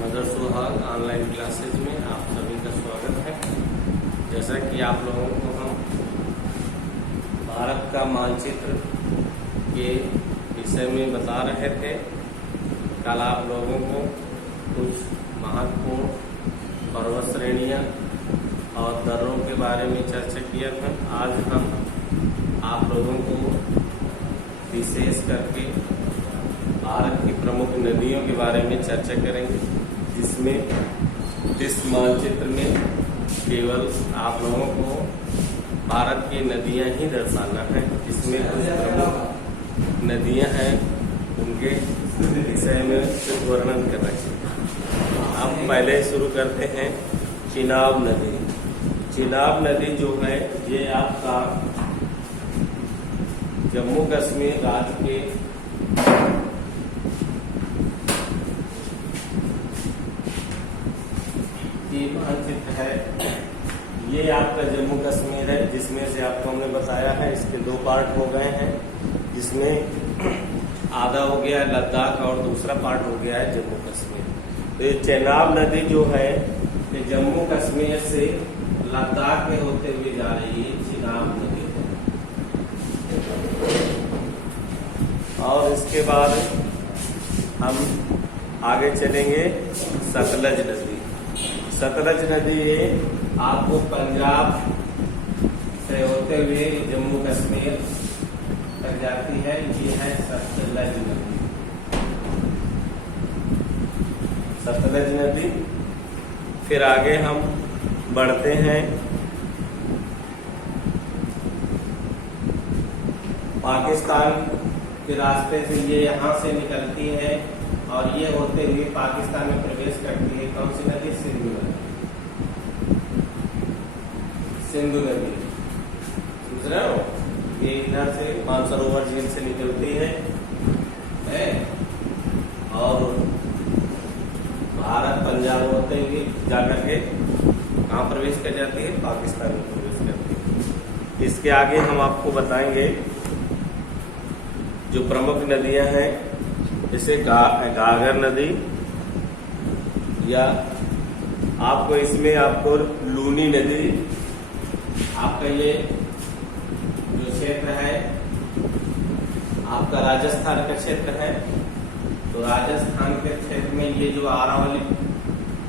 Mother सुहाग online classes में आप सभी का स्वागत है। जैसा कि आप लोगों को हम भारत का मानचित्र के विषय में बता रहे थे, कल आप लोगों को कुछ महत्वपूर्ण पर्वत श्रेणियाँ और दर्रों के बारे में चर्चा किया था। आज हम आप लोगों को विशेष करके भारत की प्रमुख नदियों के बारे में चर्चा करेंगे, जिसमें इस मानचित्र में केवल आप लोगों को भारत की नदियां ही दर्शाना है। इसमें कुछ प्रमुख नदियां हैं, उनके विषय में कुछ वर्णन कर रहे हैं। अब पहले शुरू करते हैं चिनाब नदी। चिनाब नदी जो है ये आपका जम्मू कश्मीर राज्य के मानचित्र है। ये आपका जम्मू कश्मीर है, जिसमें से आपको हमने बताया है इसके दो पार्ट हो गए हैं, जिसमें आधा हो गया है लद्दाख और दूसरा पार्ट हो गया है जम्मू कश्मीर। तो ये चिनाब नदी जो है ये जम्मू कश्मीर से लद्दाख में होते हुए जा रही है, चिनाब नदी। और इसके बाद हम आगे चलेंगे सतलज नदी। सतलज नदी ये आपको पंजाब से होते हुए जम्मू कश्मीर तक जाती है। ये है सतलज नदी। सतलज नदी। फिर आगे हम बढ़ते हैं पाकिस्तान के रास्ते से। ये यहाँ से निकलती है और ये होते हुए पाकिस्तान में प्रवेश करती है। कौन सी नदी? सिंधु नदी। सिंधु नदी समझ रहे हो? ये इधर से मानसरोवर झील से निकलती है और भारत पंजाब होते हुए जाकर के कहाँ प्रवेश कर जाती है? पाकिस्तान में प्रवेश करती है। इसके आगे हम आपको बताएंगे जो प्रमुख नदियां हैं, जैसे घाघर नदी, या आपको इसमें आपको लूनी नदी। आपका ये जो क्षेत्र है आपका राजस्थान का क्षेत्र है, तो राजस्थान के क्षेत्र में ये जो आरावली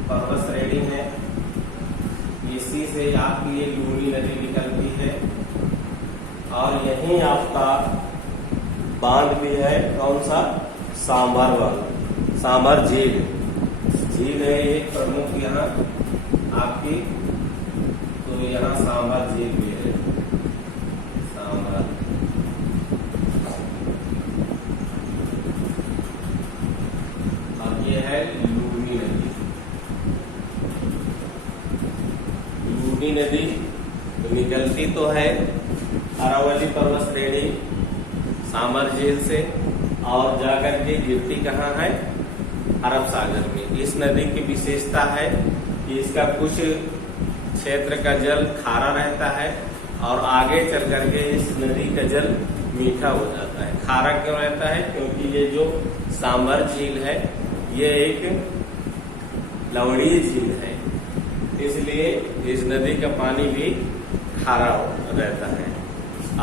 पर्वत श्रेणी है, इसी से आपकी ये लूनी नदी निकलती है। और यहीं आपका बांध भी है, कौन सा? सांभर बांध, सांभर झील। झील है एक प्रमुख यहाँ आपकी, तो यहाँ सांभर झील भी है। सांभर और ये है लूनी नदी। लूनी नदी तो निकलती तो है अरावली पर्वत श्रेणी सांभर झील से, और जाकर के गिरती कहाँ है? अरब सागर में। इस नदी की विशेषता है कि इसका कुछ क्षेत्र का जल खारा रहता है और आगे चल करके इस नदी का जल मीठा हो जाता है। खारा क्यों रहता है? क्योंकि ये जो सांभर झील है ये एक लवणीय झील है, इसलिए इस नदी का पानी भी खारा रहता है।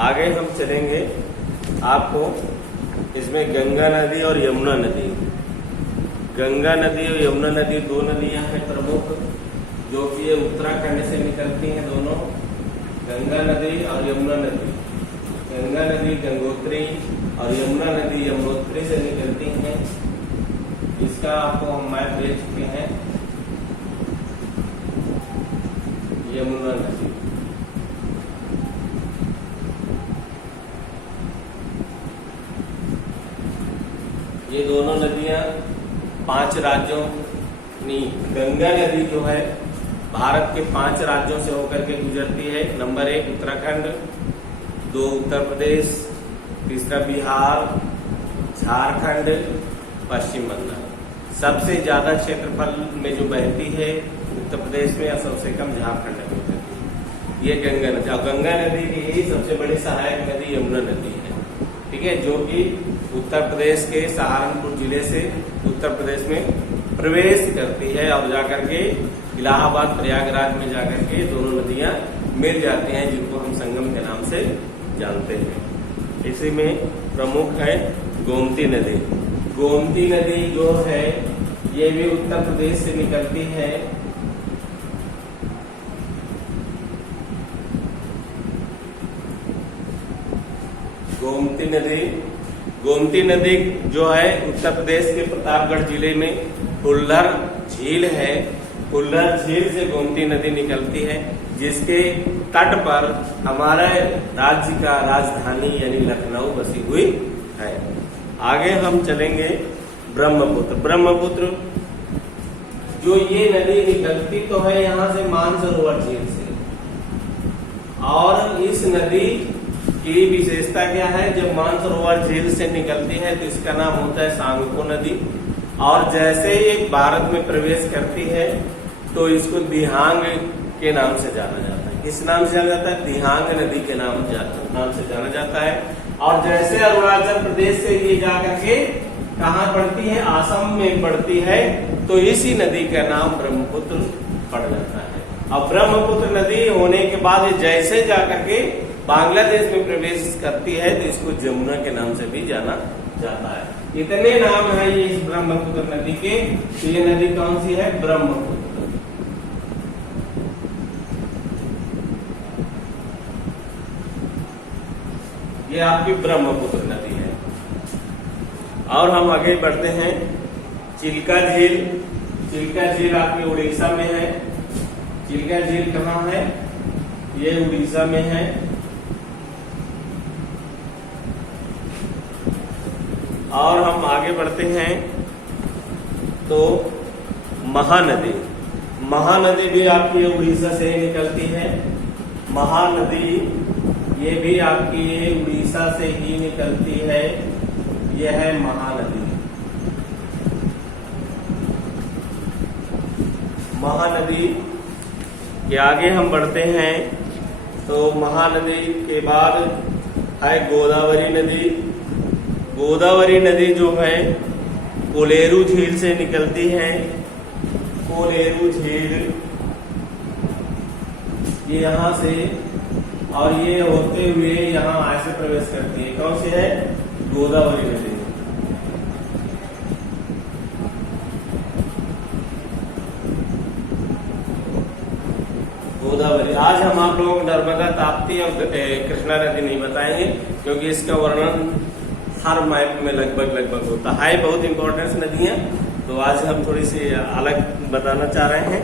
आगे हम चलेंगे, आपको इसमें गंगा नदी और यमुना नदी। गंगा नदी और यमुना नदी दो नदियां हैं प्रमुख, जो कि ये उत्तराखंड से निकलती हैं दोनों, गंगा नदी और यमुना नदी। गंगा नदी गंगोत्री और यमुना नदी यमुनोत्री से निकलती हैं। इसका आपको हम मैप दे चुके हैं। यमुना नदी ये दोनों नदियां 5 राज्यों, नहीं, गंगा नदी जो है भारत के 5 राज्यों से होकर के गुजरती है। नंबर 1 उत्तराखंड, 2 उत्तर प्रदेश, तीसरा बिहार, झारखंड, पश्चिम बंगाल। सबसे ज्यादा क्षेत्रफल में जो बहती है उत्तर प्रदेश में, और सबसे कम झारखंड में बहती है ये गंगा नदी। और गंगा नदी की ही सबसे बड़ी सहायक नदी यमुना नदी है, ठीक है, जो कि उत्तर प्रदेश के सहारनपुर जिले से उत्तर प्रदेश में प्रवेश करती है और जाकर के इलाहाबाद प्रयागराज में जाकर के दोनों नदियां मिल जाती हैं, जिनको हम संगम के नाम से जानते हैं। इसी में प्रमुख है गोमती नदी। गोमती नदी जो है ये भी उत्तर प्रदेश से निकलती है। गोमती नदी जो है उत्तर प्रदेश के प्रतापगढ़ जिले में फुल्लर झील है। फुल्लर झील से गोमती नदी निकलती है, जिसके तट पर हमारे राज्य का राजधानी यानी लखनऊ बसी हुई है। आगे हम चलेंगे ब्रह्मपुत्र जो ये नदी निकलती तो है यहाँ से मानसरोवर झील से, और इस नदी की विशेषता क्या है, जब मानसरोवर झील से निकलती है तो इसका नाम होता है सांगपो नदी, और जैसे ये भारत में प्रवेश करती है तो इसको दिहांग के नाम से जाना जाता है। किस नाम से जाना जाता है? दिहांग नदी के नाम से जाना जाता है। और जैसे अरुणाचल प्रदेश से ये जाकर के कहाँ पड़ती है? असम में पड़ती है, तो इसी नदी का नाम ब्रह्मपुत्र पड़ जाता है। अब ब्रह्मपुत्र नदी होने के बाद जैसे जाकर के बांग्लादेश में प्रवेश करती है तो इसको जमुना के नाम से भी जाना जाता है। इतने नाम है ये इस ब्रह्मपुत्र नदी के। तो ये नदी कौन सी है? ब्रह्मपुत्र। ये आपकी ब्रह्मपुत्र नदी है। और हम आगे बढ़ते हैं। चिल्का झील आपकी उड़ीसा में है। चिल्का झील कहाँ है? ये उड़ीसा में है। और हम आगे बढ़ते हैं तो महानदी भी आपकी उड़ीसा से निकलती है। महानदी ये भी आपकी उड़ीसा से ही निकलती है। यह है महानदी। महानदी के आगे हम बढ़ते हैं तो महानदी के बाद है गोदावरी नदी। गोदावरी नदी जो है कोलेरू झील से निकलती है। कोलेरू झील ये यहाँ से और ये होते हुए यहाँ ऐसे प्रवेश करती है। कौन सी है? गोदावरी नदी। गोदावरी। आज हम आप लोगों को नर्मदा, ताप्ती और कृष्णा नदी नहीं बताएंगे, क्योंकि इसका वर्णन हर मैप में लगभग होता है। बहुत इंपॉर्टेंट नदियां, तो आज हम थोड़ी सी अलग बताना चाह रहे हैं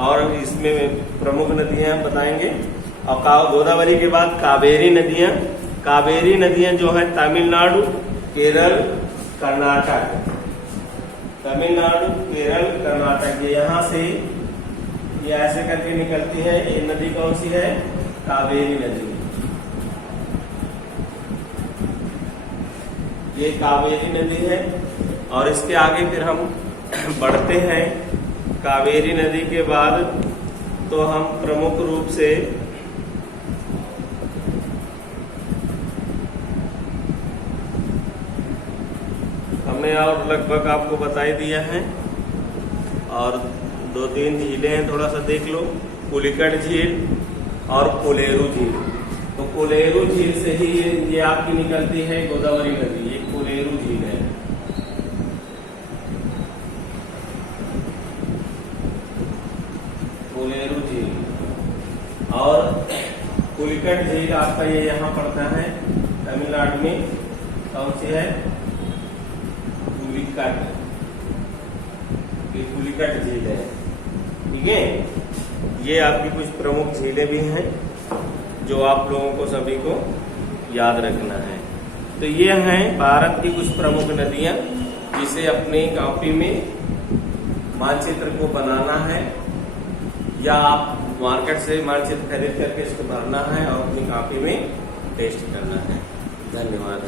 और इसमें प्रमुख नदियां बताएंगे। और गोदावरी के बाद कावेरी नदियां जो है तमिलनाडु, केरल, कर्नाटक। तमिलनाडु, केरल, कर्नाटक ये यहाँ से ये ऐसे करके निकलती है। ये नदी कौन सी है? कावेरी नदी। ये कावेरी नदी है। और इसके आगे फिर हम बढ़ते हैं। कावेरी नदी के बाद तो हम प्रमुख रूप से हमने और लगभग आपको बता ही दिया है। और 2-3 झीलें हैं, थोड़ा सा देख लो। पुलिकट झील और कोलेरू झील। तो कोलेरू झील से ही ये आपकी निकलती है गोदावरी नदी। ये कोलेरू झील है। कोलेरू झील और पुलिकट झील आपका ये यहाँ पड़ता है तमिलनाडु में। कौन सी है? पुलिकट। ये पुलिकट झील है। ठीक है। ये आपकी कुछ प्रमुख झीलें भी हैं जो आप लोगों को सभी को याद रखना है। तो ये हैं भारत की कुछ प्रमुख नदियां, जिसे अपनी कॉपी में मानचित्र को बनाना है, या आप मार्केट से मानचित्र खरीद करके इसको भरना है और अपनी कॉपी में पेस्ट करना है। धन्यवाद।